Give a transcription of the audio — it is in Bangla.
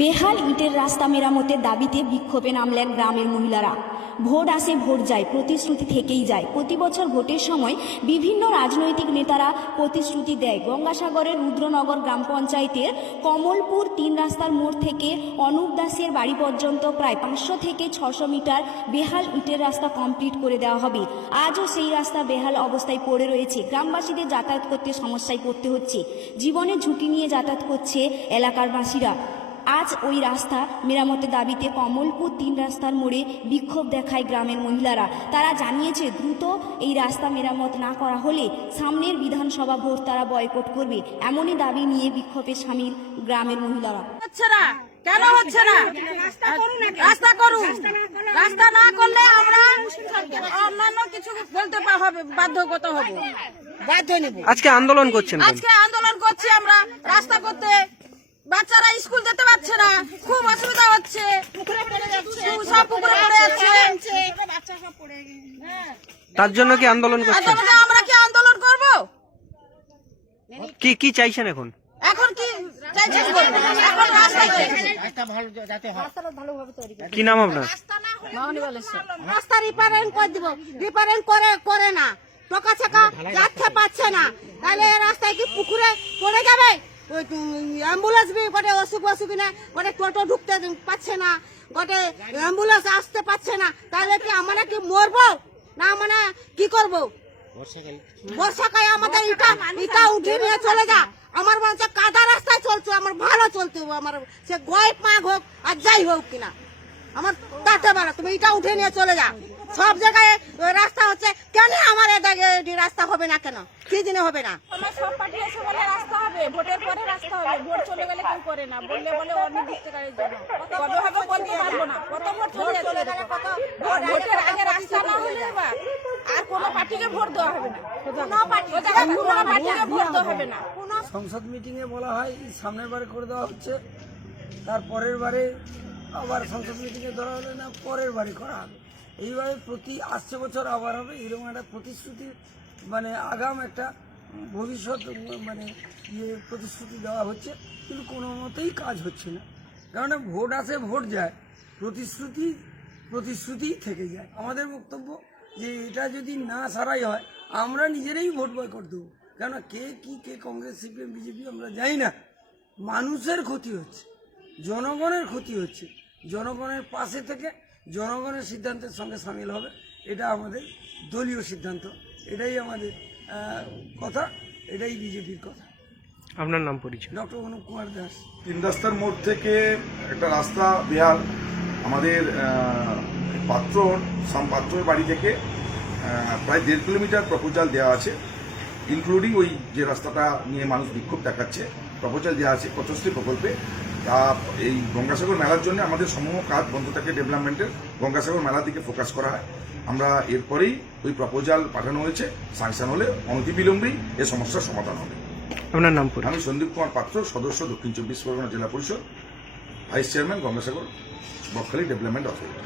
বেহাল ইটের রাস্তা মেরামতের দাবিতে বিক্ষোভে নামলেন গ্রামের মহিলারা। ভোট আসে ভোট যায়, প্রতিশ্রুতি থেকেই যায়। প্রতি বছর ভোটের সময় বিভিন্ন রাজনৈতিক নেতারা প্রতিশ্রুতি দেয়। গঙ্গাসাগরের রুদ্রনগর গ্রাম পঞ্চায়েতের কমলপুর 3 রাস্তার মোড় থেকে অনুপ দাসের বাড়ি পর্যন্ত প্রায় 500 থেকে 600 মিটার বেহাল ইটের রাস্তা কমপ্লিট করে দেওয়া হবে। আজও সেই রাস্তা বেহাল অবস্থায় পড়ে রয়েছে। গ্রামবাসীদের যাতায়াত করতে সমস্যায় পড়তে হচ্ছে। জীবনের ঝুঁকি নিয়ে যাতায়াত করছে এলাকার বাসীরা। আজ ওই রাস্তা মেরামতের দাবিতে কমলপুর 3 রাস্তার মোড়ে বিক্ষোভ দেখায় গ্রামের মহিলারা। তারা জানিয়েছে দ্রুত এই রাস্তা মেরামত না করা হলে সামনের বিধানসভা ভোট তারা বয়কট করবে। এমনই দাবি নিয়ে বিক্ষোভে সামিল গ্রামের মহিলারা। কেন হচ্ছে না? রাস্তা করুন। রাস্তা না করলে আমরা অন্যান্য কিছু বলতে হবে, বাধ্যগত হব, বাধ্য নিব। আজকে আন্দোলন করছেন? আজকে আন্দোলন করছি আমরা রাস্তা করতে। বাচ্চারা স্কুল যেতে পারছে না, খুব অসুবিধা হচ্ছে। সব পুকুরে পড়ে যাচ্ছে। তার জন্য কি আন্দোলন করছেন? আমরা কি আন্দোলন করব? কি চাইছেন এখন? এখন কি চাইছেন? এখন কি নাম আপনার? রাস্তা রিপেয়ারিং করে দিব। রিপেয়ারিং করে না, টোকা ছেকা যাচ্ছে পাচ্ছে না। তাহলে এই রাস্তায় কি পুকুরে পড়ে যাবে? অ্যাম্বুলেন্স বি গোটে অসুখ না, গোটে টোটো ঢুকতে পারছে না, গোটে অ্যাম্বুলেন্স আসতে পারছে না। তাহলে কি আমরা কি মরবো না? মানে কি করব? বর্ষাকালে আমাদের ইটা উঠে নিয়ে চলে যা। আমার মনে হচ্ছে কাদা রাস্তায় চলছে, আমার ভালো চলতে হবে। আমার সে গয়েব মাঘ হোক আর যাই হোক কিনা, আমার তাতে ভালো। তুমি ইটা উঠে নিয়ে চলে যা। সব জায়গায় রাস্তা হচ্ছে, কেন আমার রাস্তা হবে না? কেন কি দিনে হবে না? সব পার্টি এসে বলে রাস্তা হবে, ভোটের পরে রাস্তা হবে। ভোট চলে গেলে কেউ করে না, বললে বলে অনির্দিষ্টকালের জন্য। কবে হবে বলতে পারবো না। কত ভোট চলে যাচ্ছে, ভোটের আগে রাস্তা না হলে এবার আর কোনো পার্টিকে ভোট দেওয়া হবে না। কোনো পার্টিকে ভোট দেওয়া হবে না। সংসদ মিটিং এ বলা হয় সামনের বারে করে দেওয়া হচ্ছে, তার পরের বারে আবার সংসদ মিটিং এ ধরা হলে না, পরের বারে করা হবে। এইভাবে প্রতি আসছে বছর আবার হবে। এরকম একটা প্রতিশ্রুতি, মানে আগাম একটা ভবিষ্যৎ মানে প্রতিশ্রুতি দেওয়া হচ্ছে, কিন্তু কোনো মতেই কাজ হচ্ছে না। কারণ ভোট আসে ভোট যায়, প্রতিশ্রুতিই থেকে যায়। আমাদের বক্তব্য যে এটা যদি না সারাই হয়, আমরা নিজেরাই ভোট বয়কট দেবো। কেন কে কংগ্রেস, সিপিএম, বিজেপি আমরা জানি না। মানুষের ক্ষতি হচ্ছে, জনগণের ক্ষতি হচ্ছে। জনগণের পাশে থেকে জনগণের সিদ্ধান্তের সঙ্গে সামিল হবে, এটা আমাদের দলীয় সিদ্ধান্ত। এটাই আমাদের কথা, এটাই বিজেপির কথা। আপনার নাম পরিচয়? ডক্টর অনুপ কুমার দাস। 3 রাস্তার মোড় থেকে একটা রাস্তা বেহাল। আমাদের পাত্রর বাড়ি থেকে প্রায় 1.5 কিলোমিটার প্রপোজাল দেওয়া আছে, ইনক্লুডিং ওই যে রাস্তাটা নিয়ে মানুষ বিক্ষোভ দেখাচ্ছে। প্রপোজাল দেওয়া আছে 25টি প্রকল্পে। এই গঙ্গাসাগর মেলার জন্য আমাদের সমূহ কাজ বন্ধ থাকে ডেভেলপমেন্টের। গঙ্গাসাগর মেলার দিকে ফোকাস করা হয়। আমরা এরপরেই ওই প্রপোজাল পাঠানো হয়েছে, স্যাংশন হলে অনতিবিলম্বেই এই সমস্যার সমাধান হবে। আপনার নাম পরিচয়? আমি সন্দীপ কুমার পাত্র, সদস্য, দক্ষিণ 24 পরগনা জেলা পরিষদ, vice chairman, Gangasagar Bakkhali development authority.